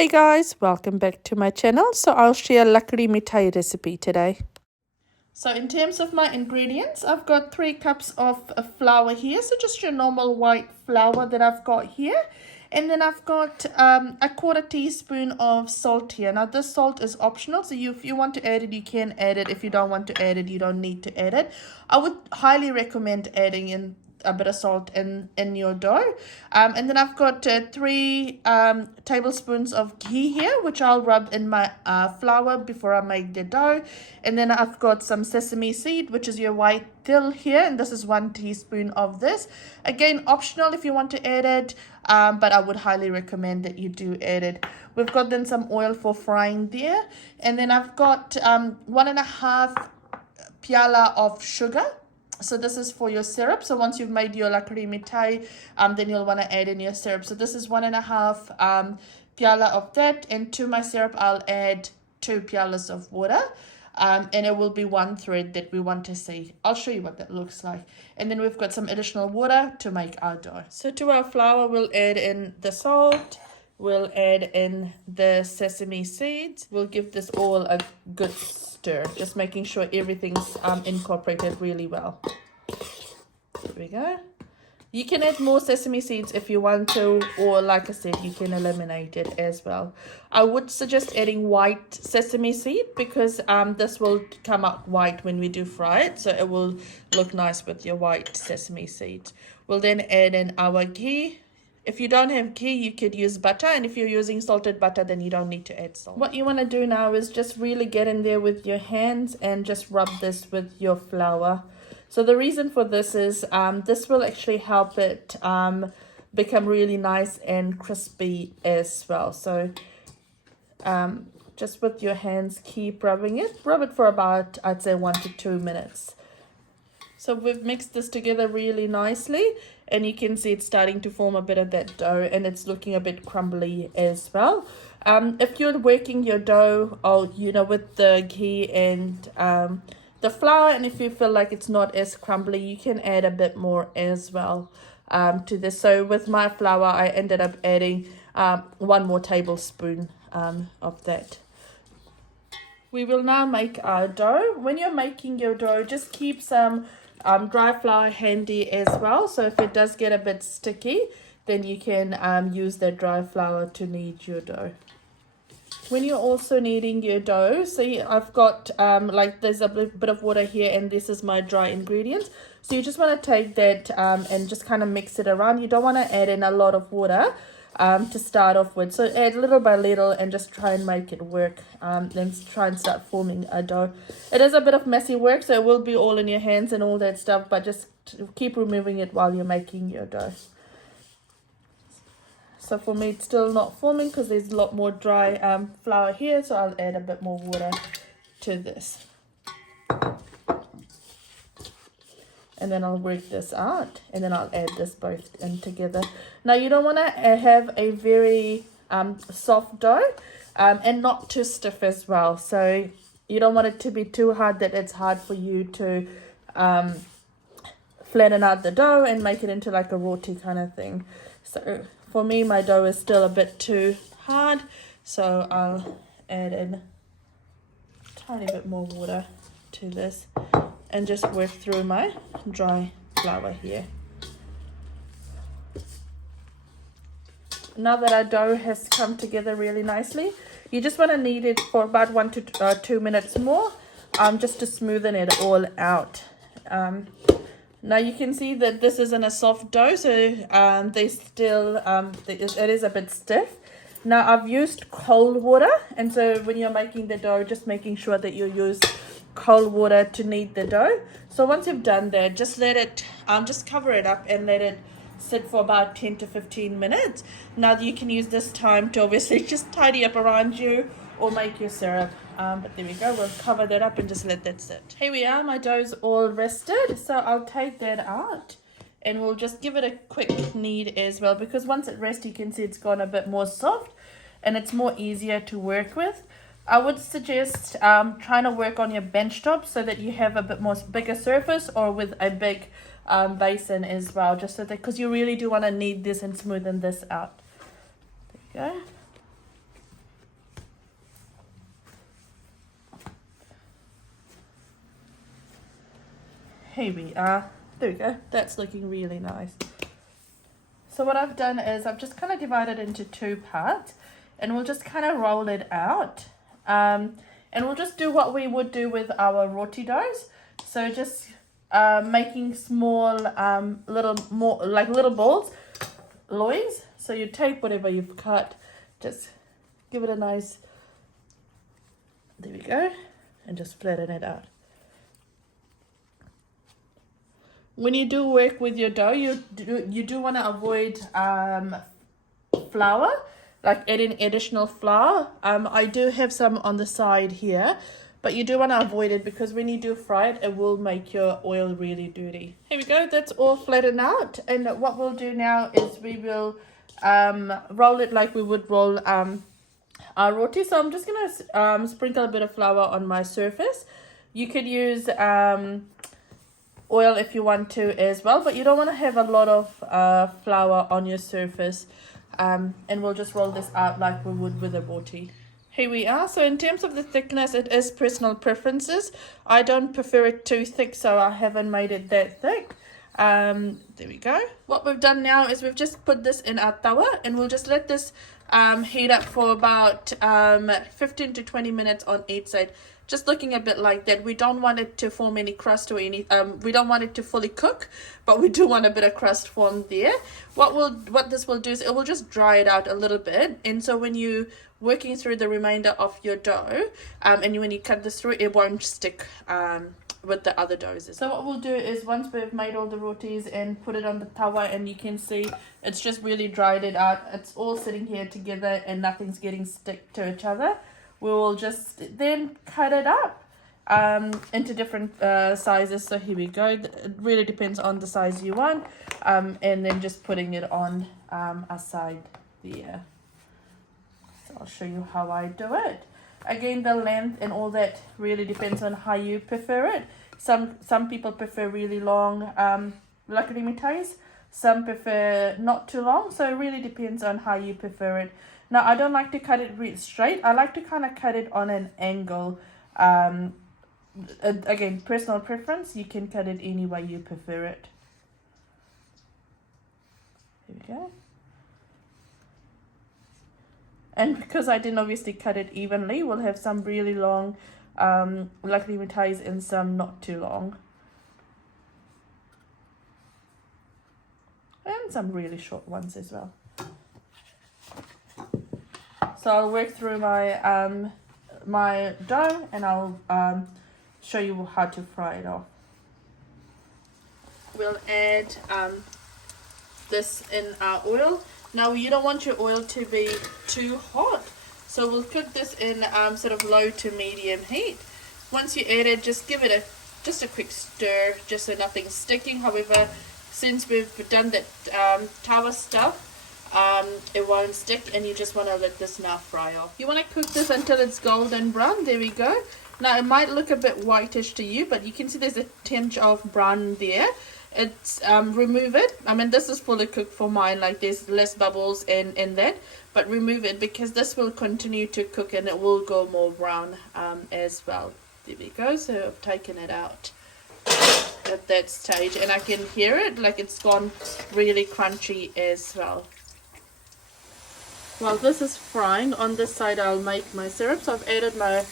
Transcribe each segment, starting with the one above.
Hey guys, welcome back to my channel. So I'll share Lakdi Mithai recipe today. So in terms of my ingredients, I've got 3 cups of flour here. So just your normal white flour that I've got here. And then I've got a 1/4 teaspoon of salt here. Now this salt is optional. So if you want to add it, you can add it. If you don't want to add it, you don't need to add it. I would highly recommend adding in a bit of salt in your dough. And then I've got 3 tablespoons of ghee here, which I'll rub in my flour before I make the dough. And then I've got some sesame seed, which is your white dill here, and this is 1 teaspoon of this. Again, optional if you want to add it, but I would highly recommend that you do add it. We've got then some oil for frying there, and then I've got 1.5 piala of sugar. So this is for your syrup. So once you've made your Lakdi Mithai, then you'll want to add in your syrup. So this is 1.5 piala of that. And to my syrup, I'll add 2 pialas of water. And it will be 1 thread that we want to see. I'll show you what that looks like. And then we've got some additional water to make our dough. So to our flour, we'll add in the salt. We'll add in the sesame seeds. We'll give this all a good stir, just making sure everything's incorporated really well. There we go. You can add more sesame seeds if you want to, or like I said, you can eliminate it as well. I would suggest adding white sesame seed because this will come out white when we do fry it, so it will look nice with your white sesame seeds. We'll then add in our ghee. If you don't have ghee, you could use butter, and if you're using salted butter, then you don't need to add salt. What you want to do now is just really get in there with your hands and just rub this with your flour. So the reason for this is this will actually help it become really nice and crispy as well. So just with your hands, keep rubbing it. Rub it for about, I'd say, 1 to 2 minutes. So we've mixed this together really nicely, and you can see it's starting to form a bit of that dough, and it's looking a bit crumbly as well. If you're working your dough, with the ghee and the flour, and if you feel like it's not as crumbly, you can add a bit more as well to this. So with my flour, I ended up adding 1 more tablespoon of that. We will now make our dough. When you're making your dough, just keep some dry flour handy as well. So if it does get a bit sticky, then you can use that dry flour to knead your dough. When you're also kneading your dough, see I've got there's a bit of water here, and this is my dry ingredients. So you just want to take that and just kind of mix it around. You don't want to add in a lot of water to start off with. So add little by little and just try and make it work. Then try and start forming a dough. It is a bit of messy work, so it will be all in your hands and all that stuff, but just keep removing it while you're making your dough. So for me, it's still not forming because there's a lot more dry flour here, so I'll add a bit more water to this. And then I'll work this out, and then I'll add this both in together. Now you don't want to have a very soft dough and not too stiff as well. So you don't want it to be too hard that it's hard for you to flatten out the dough and make it into like a roti kind of thing. So for me, my dough is still a bit too hard, so I'll add in a tiny bit more water to this and just work through my dry flour here. Now that our dough has come together really nicely, you just want to knead it for about 1 to 2 minutes more, just to smoothen it all out. Now you can see that this isn't a soft dough, so it is a bit stiff. Now I've used cold water, and so when you're making the dough, just making sure that you use cold water to knead the dough. So once you've done that, just let it just cover it up and let it sit for about 10 to 15 minutes. Now you can use this time to obviously just tidy up around you or make your syrup. But there we go, we'll cover that up and just let that sit. Here we are, my dough's all rested, so I'll take that out and we'll just give it a quick knead as well, because once it rests, you can see it's gone a bit more soft and it's more easier to work with. I would suggest trying to work on your bench top so that you have a bit more bigger surface, or with a big basin as well, just so that, because you really do want to knead this and smoothen this out. There you go. here we are. There we go. That's looking really nice. So what I've done is I've just kind of divided into two parts, and we'll just kind of roll it out. And we'll just do what we would do with our roti doughs. So just making small little balls, loaves. So you take whatever you've cut, just give it a nice, there we go, and just flatten it out. When you do work with your dough, you do want to avoid flour, like adding additional flour. I do have some on the side here, but you do want to avoid it because when you do fry it, it will make your oil really dirty. Here we go, that's all flattened out. And what we'll do now is we will roll it like we would roll our roti. So I'm just going to sprinkle a bit of flour on my surface. You could use oil if you want to as well, but you don't want to have a lot of flour on your surface. And we'll just roll this out like we would with a roti. Here we are. So in terms of the thickness, it is personal preferences. I don't prefer it too thick, so I haven't made it that thick. There we go. What we've done now is we've just put this in our tawa, and we'll just let this heat up for about 15 to 20 minutes on each side. Just looking a bit like that. We don't want it to form any crust or any we don't want it to fully cook, but we do want a bit of crust formed there. What this will do is it will just dry it out a little bit, and so when you working through the remainder of your dough, and when you cut this through, it won't stick with the other doughs. So what we'll do is once we've made all the rotis and put it on the tawa, and you can see it's just really dried it out, it's all sitting here together and nothing's getting stick to each other. We will just then cut it up into different sizes. So here we go. It really depends on the size you want, and then just putting it on a side there. So I'll show you how I do it. Again, the length and all that really depends on how you prefer it. Some people prefer really long Lakdi Mithais. Some prefer not too long. So it really depends on how you prefer it. Now, I don't like to cut it really straight. I like to kind of cut it on an angle. Again, personal preference. You can cut it any way you prefer it. Here we go. And because I didn't obviously cut it evenly, we'll have some really long Lakdi Mithais and some not too long. And some really short ones as well. So I'll work through my my dough, and I'll show you how to fry it off. We'll add this in our oil. Now you don't want your oil to be too hot, so we'll cook this in sort of low to medium heat. Once you add it, just give it a quick stir, just so nothing's sticking. However, since we've done that tawa stuff, it won't stick, and you just want to let this now fry off. You want to cook this until it's golden brown. There we go. Now it might look a bit whitish to you, but you can see there's a tinge of brown there. It's remove it. I mean, this is fully cooked for mine, like there's less bubbles in that, but remove it because this will continue to cook and it will go more brown as well. There we go. So I've taken it out at that stage, and I can hear it, like it's gone really crunchy as well. While this is frying, on this side I'll make my syrup. So I've added my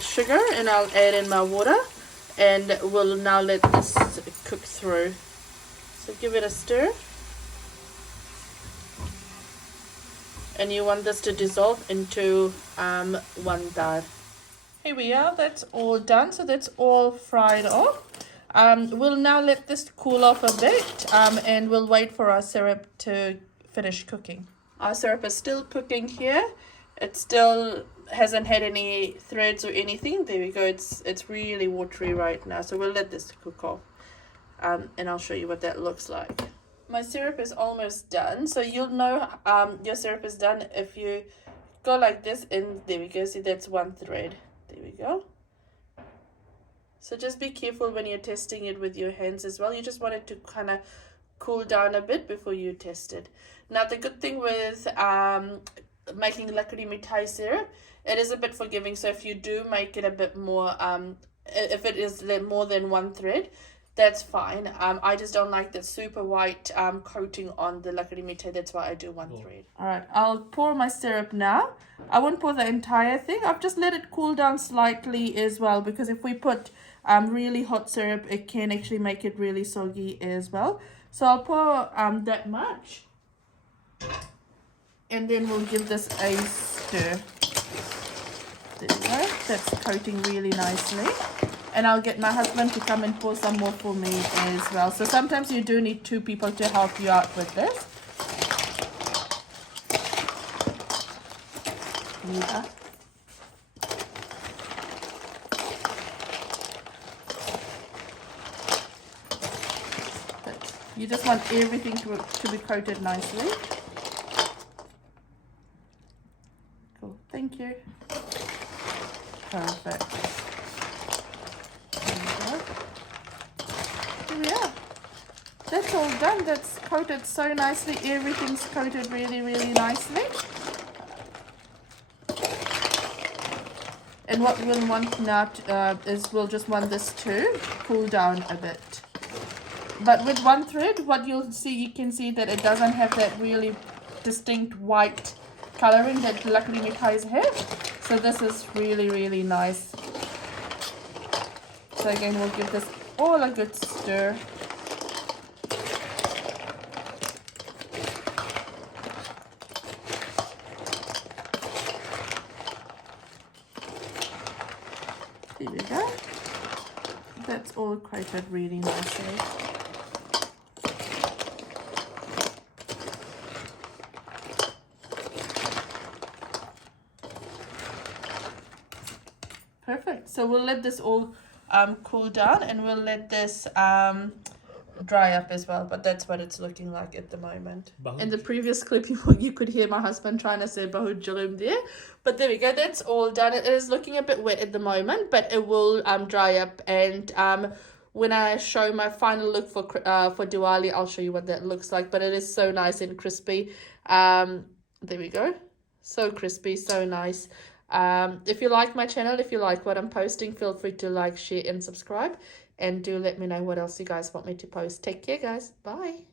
sugar, and I'll add in my water, and we'll now let this cook through. So give it a stir, and you want this to dissolve into one dal. Here we are, that's all done. So that's all fried off. We'll now let this cool off a bit, and we'll wait for our syrup to finish cooking. Our syrup is still cooking here. It still hasn't had any threads or anything. There we go. It's really watery right now. So we'll let this cook off. And I'll show you what that looks like. My syrup is almost done. So you'll know your syrup is done if you go like this, and there we go. See, that's one thread. There we go. So just be careful when you're testing it with your hands as well. You just want it to kind of cool down a bit before you test it. Now the good thing with making Lakdi Mithai syrup, it is a bit forgiving. So if you do make it a bit more, if it is more than one thread, that's fine. I just don't like the super white coating on the Lakdi Mithai. That's why I do one thread. All right, I'll pour my syrup now. I won't pour the entire thing. I've just let it cool down slightly as well, because if we put really hot syrup, it can actually make it really soggy as well. So I'll pour that much, and then we'll give this a stir. There we go. That's coating really nicely. And I'll get my husband to come and pour some more for me as well. So sometimes you do need 2 people to help you out with this. Yeah. But you just want everything to be coated nicely. Cool. Thank you. Perfect. Here we are. That's all done. That's coated so nicely. Everything's coated really, really nicely. And what we'll want now is we'll just want this to cool down a bit. But with one thread, what you'll see, you can see that it doesn't have that really distinct white coloring that Lakdi Mithais have. So this is really, really nice. So again, we'll give this all a good stir. There we go. That's all coated really nicely. Perfect. So we'll let this all cool down, and we'll let this dry up as well, but that's what it's looking like at the moment. In the previous clip, you could hear my husband trying to say Bahut Jalum there, but there we go. That's all done. It is looking a bit wet at the moment, but it will dry up, and when I show my final look for Diwali, I'll show you what that looks like. But it is so nice and crispy. There we go. So crispy, so nice. If you like my channel, if you like what I'm posting, feel free to like, share and subscribe, and do let me know what else you guys want me to post. Take care, guys. Bye.